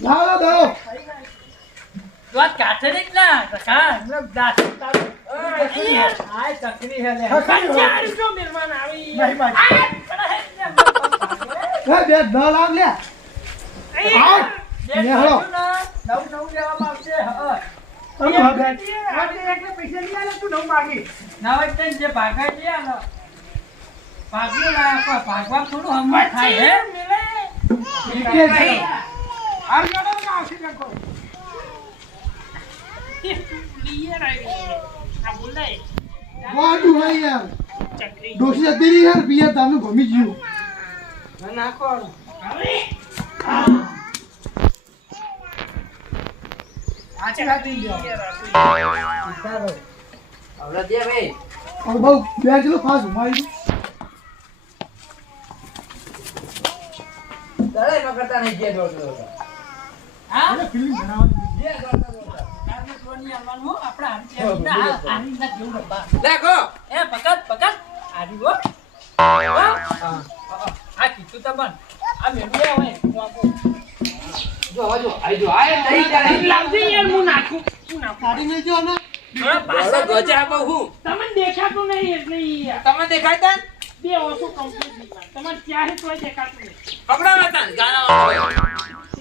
લાવો દો વાત કાઠે નહીં ના કા દાસ આય ચકરી હે લે ચાર જો મહેમાન આવી નહીં ભાઈ બે 10 લાખ લે આવ લે હળો નવ લેવામાં આવશે તમે ભાગે એટલે પૈસા નહીં આલે તું નવ માગી ના હોય તને જે ભાગાય છે આલો ભાગી લાયા ભાગવા થોડું હમણાં થાય હે મિલે કે છે આ જોડો ના આવશે નાખો વાડું ભાઈ યાર ડોસી જતી રહી યાર પિયર તમને ગમી ગયું નાખો આચે ખાતી ગયો સારો આવડા દે ભાઈ હવે બહુ 2 કિલો ફાસ મારી દળે ન કરતા નહીં જે દોડતો હા એને ફિલ્મ બનાવવાની જે દોડતો કારને સોની આવવાનું આપડા આની ના જેવું ડબ્બા લેખો એ પકડ આરી હો આ કીધું તમન આ મેળવે હોય જો આઈ નહીં જાય લાવજે યાર હું નાખું કાઢી નહીં જો ને પાછા ગજા આપો હું તમને દેખાતું નહીં એટલે તમને દેખાતા બે ઓછો કમ્પ્લીટ તમને ક્યારે કોઈ દેખાતું નહીં પકડાવા તા ગાના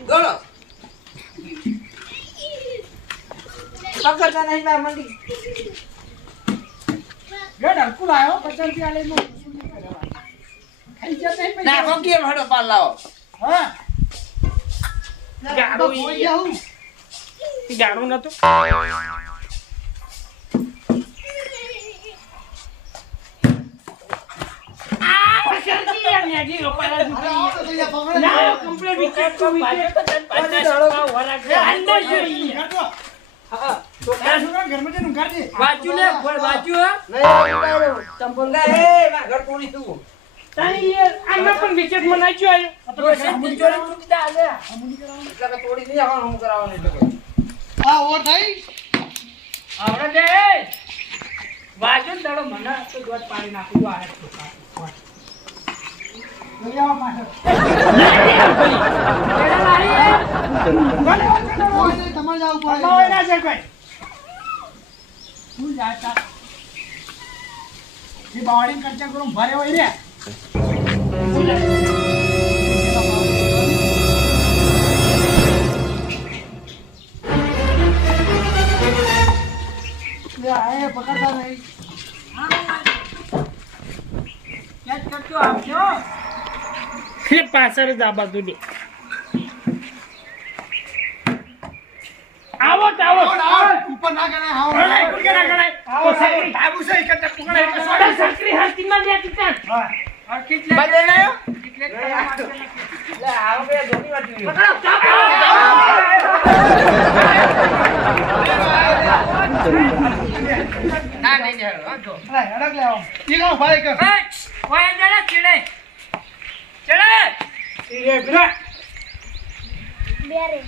દોડો પકડતા નહીં ના મંડી ગડ હલકું લાયો 50 રૂપિયા લઈને ખાઈ જતા નહીં ના કોકી હડો પાલ લાવો હા ગાડો કોઈ જાઉં ગાડો નતો આ ઓર થઈ વાજુ દડો મને તો દોડ પાડી નાખું આ લઈ આવો પાછળ કોઈ નહીં તમારે જાવું પડે શું જાતા એ બાવડી ખર્ચા કરું ભરે હોય રે આએ પકડતા નહીં કેચ કરતો આવજો ફિર પાછળ જ આ બાજુ દે આવો ઉપર ના ગણાય આવો આવો સકરી આબુ છે કે પકડાય કે સોડા સકરી હાથી માં દે કિતન હા ઓર કિતલે બદલે નાયો કિતલે લે આવો બે ધોની વાત પકડો ના નહીં દે હો જો લે અડક લે આવો ઈગો ભાઈ કર ઓય જરા ચડે ચડે એ બરા બેરે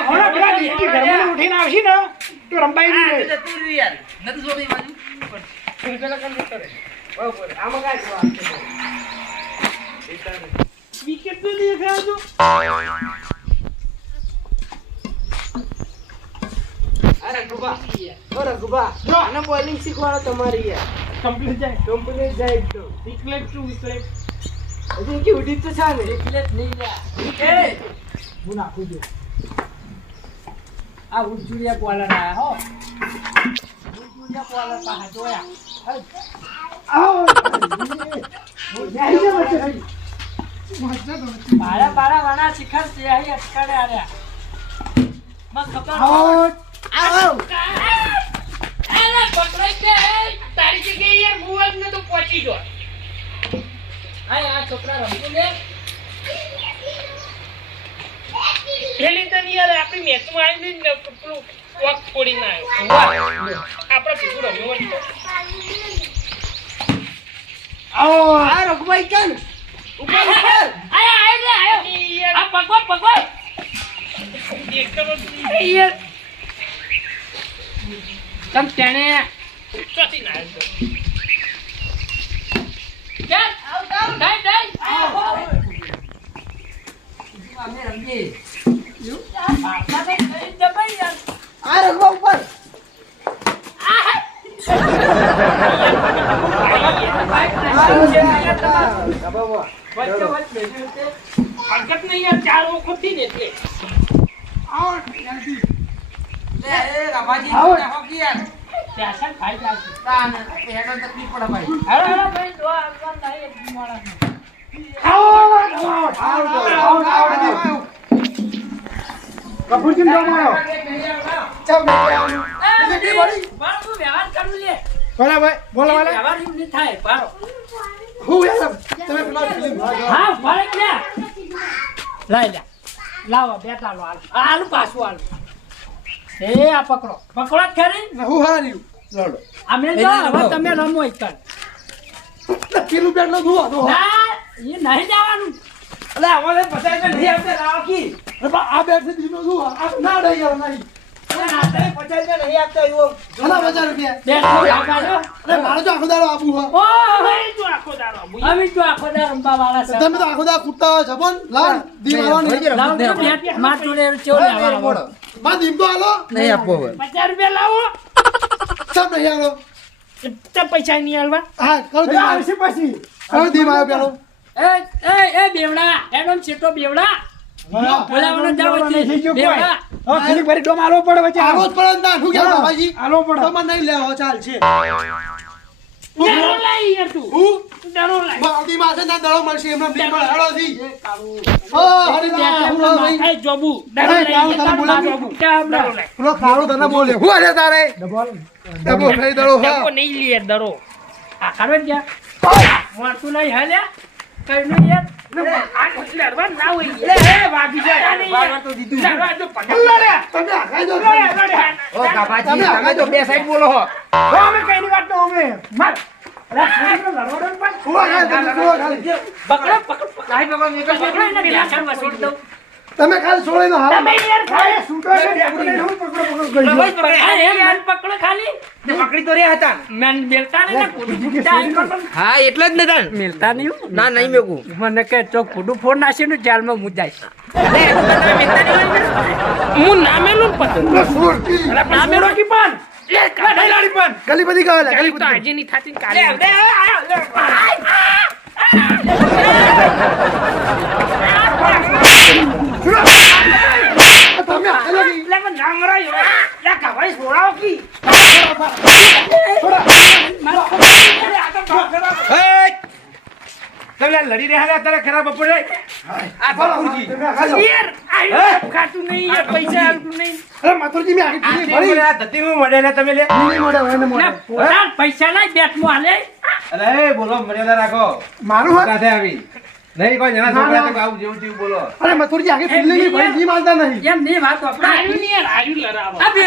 હોરા પેલા દીકરી ઘરમાં ઉઠીને આવશી ને તો રંબાઈ નહીં જાય તું યાર નથી જોડી બાજુ પેલા કમ કરે બરોબર આમાં કાઈ વિકેટ તો નહીં ખાજો અરે ગુબા આને બોલિંગ શીખવાડો તમારી યાર કમ્પ્લીટ જાય એકદમ વિકેટ ટુ વિકેટ હજી કે ઉડી તો છે ને વિકેટ નહીં લ્યા વિકેટ હું નાખું છું આ ઉજુડિયા બોલર આયા હો ઉજુડિયા બોલર પાહા જોયા આવો બારા વાના શિખર છે અહીં અટકડે આર્યા મત ખબર આવો અરે પકડાઈ કે તારી જગ્યાએ યાર મુવજ ને તો પહોંચી જો આ છોકરા રમતું લે પેલી તો યાર આપણી મેચમાં આવીને ને પેલું વોક છોડીને આવ્યો આપણે ભેગું રમ્યો આવો આ રઘુભાઈ કેમ ઉપર આયો આ ભગવાન એકદમ યાર તમ તેને ચોથી ના આવ્યો આ રગવા ઉપર હરકત નહીં યાર, 4 વખત થી ને એટલે. આવો જલ્દી. પેશન ખાઈ જાય છે. હાલો, હાલો, ભાઈ, દો આપવા નહીં માણસને. કપૂરજી નો મારો ચાલ બાળકો, વ્યવહાર કરવું લે. બોલા ભાઈ બોલા વાલા વ્યવહાર એવું નહીં થાય, બાળો. હું યાર તમે પેલા ફિલ્મ હા, બાળક લે. લાઈ લે. લાવો, બેટા લો, હાલ. હાલ પાછું હાલ. એ આ પકડો. પકડો જ ખરી? હું હાર્યું લડો અમે જો હવે તમે રમો એક કર. કિલો બેટ નો દુવા દો ના, એ નહીં જવાનું. અલે અમારે પચાસ નહીં આપતે રાખી અરે આ બેટ થી દીનો દુવા આ ના રહી યાર નહીં અરે 50 નહીં આપતા એવો ઘણા 50 રૂપિયા બેઠો લાગાડો. અરે મારો તો આખો દાડો આપું હા ઓ, હવે જો આખો દાડો. અમે જો આખો દાડો રમવા વાળા છે. તમે તો આખો દાડો કૂદતા હોય જબન લાવ દી મારવાની લાવો તો બેટ માર જોડે ચેવો લેવાનો. માં દીમ તો હાલો નહીં આપવો હવે 50 રૂપિયા લાવો. સબ નહીં હાલો તો પૈસા નહીં આલવા. હા કરો દી આવશે પછી કરો દી મારો પેલો એ બેવડા, એડમ સેટો બેવડા. બોલાવાનો જાવ છે. બેવડા. હા ખાલી ભરી ડોમ આલો પડે વચ્ચે આલો જ પડે ના શું કે બાબાજી આલો પડે તો મને નહીં લેવો ચાલ છે ડરો લાઈ યાર તું. હું ડરો લાઈ. બાલદી માં છે ને દડો મળશે એમને બે મળે હળો દી ઓ હરિદાસ હું ભાઈ માથાએ જોબુ. એ, કાળું તને બોલાવ્યું. જોબુ. ક્યાં ડરો લાઈ. પેલો ખાડો તને બોલે હું અરે તારે ડબો નહીં દડો હા ડબો નહીં લે ડરો. આ ખાડો જ ગયા. મોટું નહીં હાલ્યા. કઈ નહીં યાર. આ લડવા ના હોય. એ વાગી જાય. વાગવા તો દીધું. લડવા તો પકડ. તમે આખાઈ દો ઓ કાકાજી તમે તો બે સાઈડ બોલો હો અમે કઈ ની વાત તો અમે માર. અરે છોકરો લડવા દો પણ. હું ખાલી તમે છોડો ખાલી પકડો પકડ. લાઈ બાબા મેં પકડો એને પેલા વસૂલ દઉં. તમે ખાલી છોડીને હાલો તમે યાર ખાલી છૂટો છે આપણે હું પકડો આ એમ મન પકડો ખાલી. પકડી તો રહ્યા હતા મન મેલતા નહીં ને કુડું ફૂટતા આઈ પણ હા એટલે જ ને તાન મેલતા નહીં. ના નહીં મેકું મને કે ચોક કુડું ફોન નાખીને જેલમાં મુજાય. હું નામેલું પણ છોડતી નામેલો કી પણ એ કાઢી લાડી પણ ગલી બધી ગાલે ગલી તો બધી આજે ની થાતી કાઢી. તમે હાલો કી લે પણ નાંગરા યો લે કવાઈ છોડાવ કી. તમે લડી રહ્યા અત્યારે ખરાબ બપોરે આ બાપુજી યાર આયુ ખાતું નહીં યાર પૈસા આલતું નહીં. અરે માતુરજી મે આખી પૂરી ભરી ધતી માં મળે તમે લે નહીં મોડે હોય ને ના મોડે પોતા પૈસા ના બેટમાં હાલે. અરે બોલો મર્યાદા રાખો મારું હાથ કાથે આવી નહીં કોઈ જણા છોકરા તો આવું જેવું તેવું બોલો અરે મથુરજી આખી ફિલ્ડિંગ ભરી જી મારતા નહીં એમ નહીં વાત આપણે આયુ નહીં યાર આયુ લડાવો. આ બે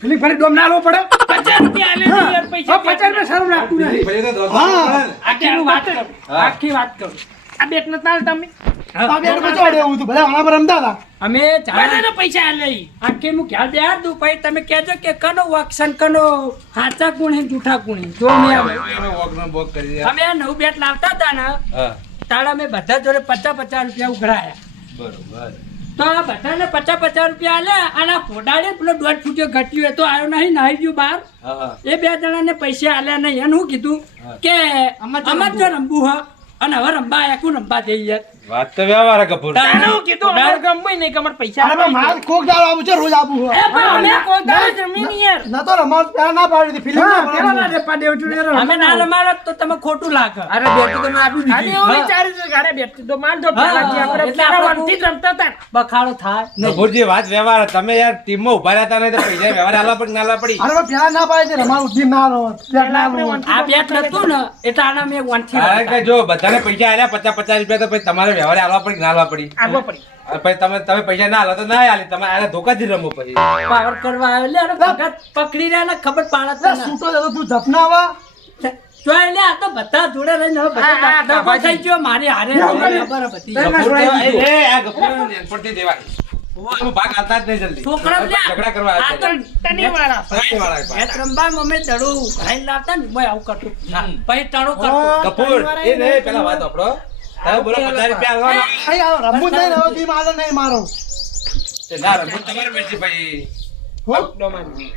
ફિલ્ડિંગ ભરી ડોમ ના આલો પડે 50 રૂપિયા આલે નહીં યાર પૈસા. 50 રૂપિયા સારું લાગતું નહીં ભલે તો દોસ્ત હા. આખી વાત કરું. આખી વાત કરું. આ બેટ ન તાલ તમે. આ બેટ માં ચોડે એવું હતું બધા આણા પર રમતા હતા અમે બધાને પૈસા આલે ઈ. આખી હું ખ્યાલ બેહાર દઉં પછી તમે કહેજો કે કનો ઓક્શન કનો સાચા ગુણ હે જૂઠા ગુણ હે. જો મેં વોકનો બોક કરી દે અમે આ નવું બેટ લાવતા હતા ને હા તાળા મેં બધા જોડે 50 રૂપિયા ઉઘરાયા. બરોબર તો આ બધાને 50 રૂપિયા આલ્યા અને આ ફોડાડે પેલો 1.5 ફૂટ્યો ઘટ્યો એ તો આવ્યો નહીં નાહી ગયું બહાર. હા હા એ બે જણાને પૈસા આલ્યા નહીં. એને હું કીધું કે અમાર જો રમવું હ અને હવે રમવા આયા કોણ રમવા જઈએ. વાત તો વ્યવહાર કપૂર તાનું કીધું અમાર ગમવું નહીં કે અમાર પૈસા અરે પણ માર કોક દાડો આવું છે રોજ આવું એ પણ અમે કોઈ દાડો જમીન નહીં યાર. ના તો રમાડ ત્યાં ના પાડી હતી ફિલ્મ હા, પેલા ના ના પાડે એવું અમે ના રમાડત તો તમે ખોટું લાગે. અરે બેટું તમે આપ્યું અને એવું વિચાર્યું છે કે અરે બેઠી તો માર દો પેલાથી આપણે એટલે પેલા આપણે વનથી જ રમતા હતા. બખાડો થાય નહીં. કપૂરજી વાત વ્યવહાર તમે યાર ટીમમાં ઉભા રહેતા નહીં તો પૈસા વ્યવહાર આલવા પડી ના આલવા પડી અરે પણ પેલા ના પાડે છે રમાડ ઉધી ના રહો પેલા ના રહો આ બેટ નતું ને એટલે આના મેં વનથી કારણ કે રમતા. જો બધાને પૈસા આલ્યા 50 રૂપિયા તો પછી તમારે વ્યવહારે આલવા પડી કે ના આલવા પડી આગળ પડી પછી તમે પૈસા ના આલો તો ના આલી તમે આને ધોકાથી રમો પછી પાવર કરવા આવ્યો લે અને ભગત પકડી રહ્યા ને ખબર પાડત અરે છૂટો જતો તું જપનાવા જોઈ લે આ તો બધા જોડે રહીને હવે બધા દગો થઈ ગયો મારી હારે ખબર બધી. ગફૂર તો એ આ ગફૂરને નેનપણથી દેવાય. હું ભાગ આલતા જ નહીં જલ્દી છોકરા લે ઝઘડા કરવા આ તો ટણીવાળા. વાળા મેચ રમવામાં અમે દડું ખાઈને લાવતા ને મેં આવું કરતું પછી ટણું કરતું. કપૂર એ નહીં પેલા વાત આપણો તમે બોલો 50 રૂપિયા આલવાના. અહીં આવો, રમવું જ નહીં ને, હવે દી મારો નહીં મારો. તે ના રમવું તમારે બેસી ભાઈ. હો? ડોમાની.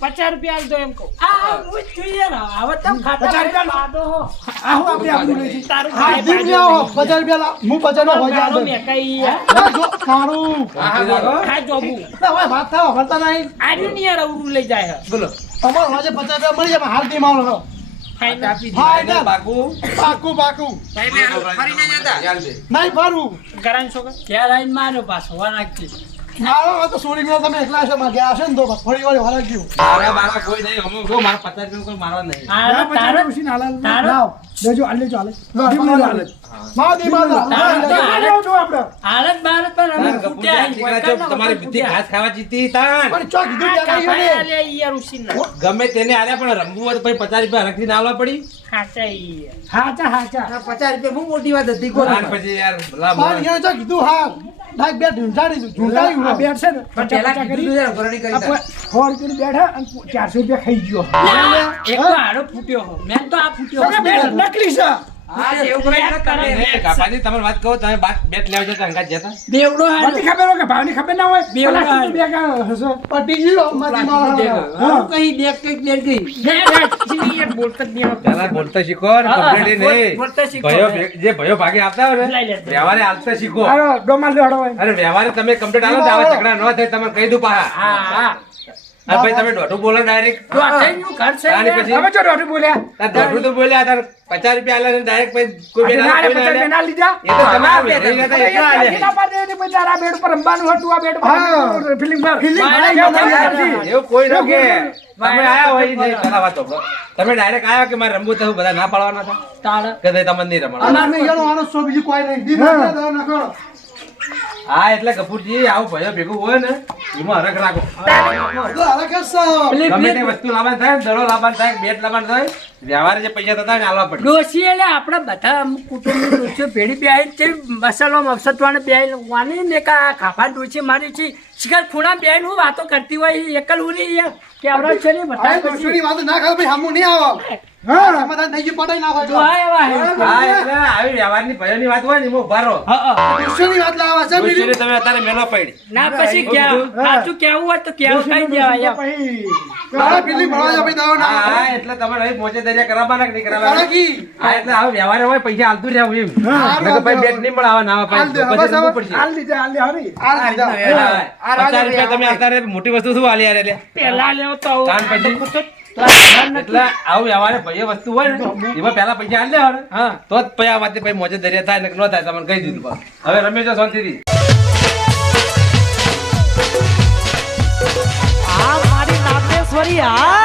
50 રૂપિયા આલજો એમ કહું. હું જ જોઈએ ને. હવે તમે ખાતા 50 રૂપિયા ખાધો હો. આહો આપણે આપણું લઈ જઈએ. તારું હા, ખાઈ જીમ બાજુ આવો, 50 રૂપિયા લાવ. હું 50 નો હોય મારો જાય. મેકાઈ યાર. જો, કાળું. હા, લાગો. ખા જોબુ. હવે વાત થાવ, વળતા નહીં. આર્યું નહીં યાર અવરું લઈ જાય હે. બોલો. તમારો આજે 50 રૂપિયા મળી જાય, પણ હાલ દી મારો. ખાઈને આપી હા, એને એટલે બાકુ. પાકું પાકું. યાદ દે. નહીં ફરું. ગરાન છોકરા ક્યાં લાઈન માર્યો પાછો વા નાખી. મારો આ તો સોરી મેં તમે એકલા હશો, માં ગયા હશે ને તો થોડી વાર વાળા ગયું. મારા બારા કોઈ નહીં. અમે કહું, મારા 50 રૂપિયા કોઈ મારવા નહીં. તારો તારો લેજો, આલે જો, આલે. માં દી માતા. હાલત બારત પણ અમે તાર ફૂટ્યા ગપુર દીકરા છો, તમારી બુદ્ધિ ઘાસ ખાવા જીતી તાન. પણ ચો કીધું ત્યાં નહીં હોય ને. યાર ઉસીના ગમે તેને આલ્યા પણ રમવું હોય તો પછી 50 રૂપિયા અલગથી ના આલવા પડી. ખાચા ઈ યાર. હાચા હાચા. 50 રૂપિયા બહુ મોટી વાત હતી. તાન પછી યાર ભલા પણ મોણા. એને ચો કીધું હા. ડાક બે ઢૂંઢાડી દીધું. ઢૂંઢાયું આ બેટ છે ને પણ પેલા કીધું છે ને, ભરણી કરી આપણે 100 રૂપિયાની બેટ હે અને 400 રૂપિયા ખાઈ ગયો. એક તો હાડો ફૂટ્યો હો મેં તો આ ફૂટ્યો તમે બેટ નકલી છે. હા, એવું કરે ને કરે. નહીં, કાપાજી તમારી વાત કહો, તમે બેટ લેવા જતા અંગાત જતા. બેવડો મને હાડો ખબર હોય કે ભાવની ખબર ના હોય. બે વાર. પ્લાસ્ટિકની બેગ હશે. પટી ગયું, માં દી મારો. હું કઈ બેગ કઈક બેગ ગઈ. યાર બોલતા જ નહીં પેલા બોલતા શીખો ને complete નહીં. બોલતા શીખો. જે ભયો ભાગે આપતા હોય લઈ ને લે. વ્યવહારે આપતા શીખો. હાલો, ડોમાલ લેવાડો હોય. અરે વ્યવહારે તમે કમ્પ્લીટ આલો તો આવા ઝઘડા ન થાય. તમે કહી દઉં પાછા. હા હા અરે ભાઈ તમે દોઢું બોલો ડાયરેક્ટ. તો આ થઈનું ઘર છે આની યાર. પછી તમે જો દોઢું બોલ્યા. તાર દોઢું તો બોલ્યા તાર 50 રૂપિયા આલે ડાયરેક્ટ પછી કોઈ બેન ના રે, કોઈ 50 રૂપિયા ના ના લીધા. એ તો તમારા વેરી નતા એટલા આલે. ના પાડે એટલે પછી તારા બેટ ઉપર રમવાનું હતું, આ બેટ ઉપર હા. ફિલિંગ પર. મારા કેવું કેવું નથી. નથી. એવું કોઈ ન કે તમે આયા હોય નહીં પેલા વાત સાંભળો. તમે ડાયરેક્ટ આયા કે મારે રમવું તો હું બધા ના પાડવાના હતા તાળા કે નહીં તમને નહીં રમવાનું. અને અમે એનો આનો સો બીજું કોઈ નહીં. દી માતા દાવ નાખો. હા એટલે કપૂરજી આવું ભયો ભેગું હોય ને એમાં હરખ રાખો. તો હાલે કે સાવ. ગમે તે વસ્તુ લાવવાનું થાય ને, દડો લાવવાનું થાય બેટ લાવવાનું થાય વ્યવહારે જે પૈસા થતા હોય ને આલવા પડે. ડોસી એટલે આપણા બધા અમુક કુટુંબની ડોસીઓ ભેડી બેહાઈ છે મસાલો મફસતવાને બેહાઈ વાની ને કા ખાફા ડોસી મારી છે શિકાર ખૂણા બેહાઈને હું વાતો કરતી હોય એકલ હું નહીં યાર કેવડા છે ને બધા આ દોસ્તોની વાત ના કરે ભાઈ હામું નહીં આવો. હા, સમાધાન થઈ ગયું, પટાઈ નાખો તો આ એવા હે. હા એટલે આવી વ્યવહારની ભયોની વાત હોય ને એમાં ઉભા રહો. હા, હા. દોસ્તોની વાત લાવા છે કોઈ બીજું. ચીરે તમે અત્યારે મેલો પડી. ના પછી કેવું સાચું કેવું હોય તો કેવું કઈ દેવાય એમ. પછી આ પેલી ભરવા જા ભાઈ દાવ હા ના. હા, એટલે તમારે અહીં મોચે દરિયા કરાવવાના કે નહીં કરાવવાના? કાળકી. હા એટલે આવું વ્યવહારે હોય પૈસા હાલતું રહેવું એમ. નકર ભાઈ બેટ નહીં મળે આવા ના આવે હાલ દે, પછી બસ રમવું હવે. પડશે. હાલ દીધા, હાલ દે, હારી. આ લીધા. હા, 50 રૂપિયા તમે અત્યારે મોટી વસ્તુ શું આલી યાર એટલે? પેલા લેવો તો કાન પછી? તો આ ઘર નથી. એટલે આવું વ્યવહારે ભાઈ વસ્તુ હોય ને એમાં પહેલા પૈસા આલી દેવાના. હા તો જ પછી આ વાતે પછી મોજે દરિયા થાય ને ન થાય તમને કહી દીધું પાછું. હવે રમેશ જો શાંતિથી. આ મારી નાગેશ્વરી આ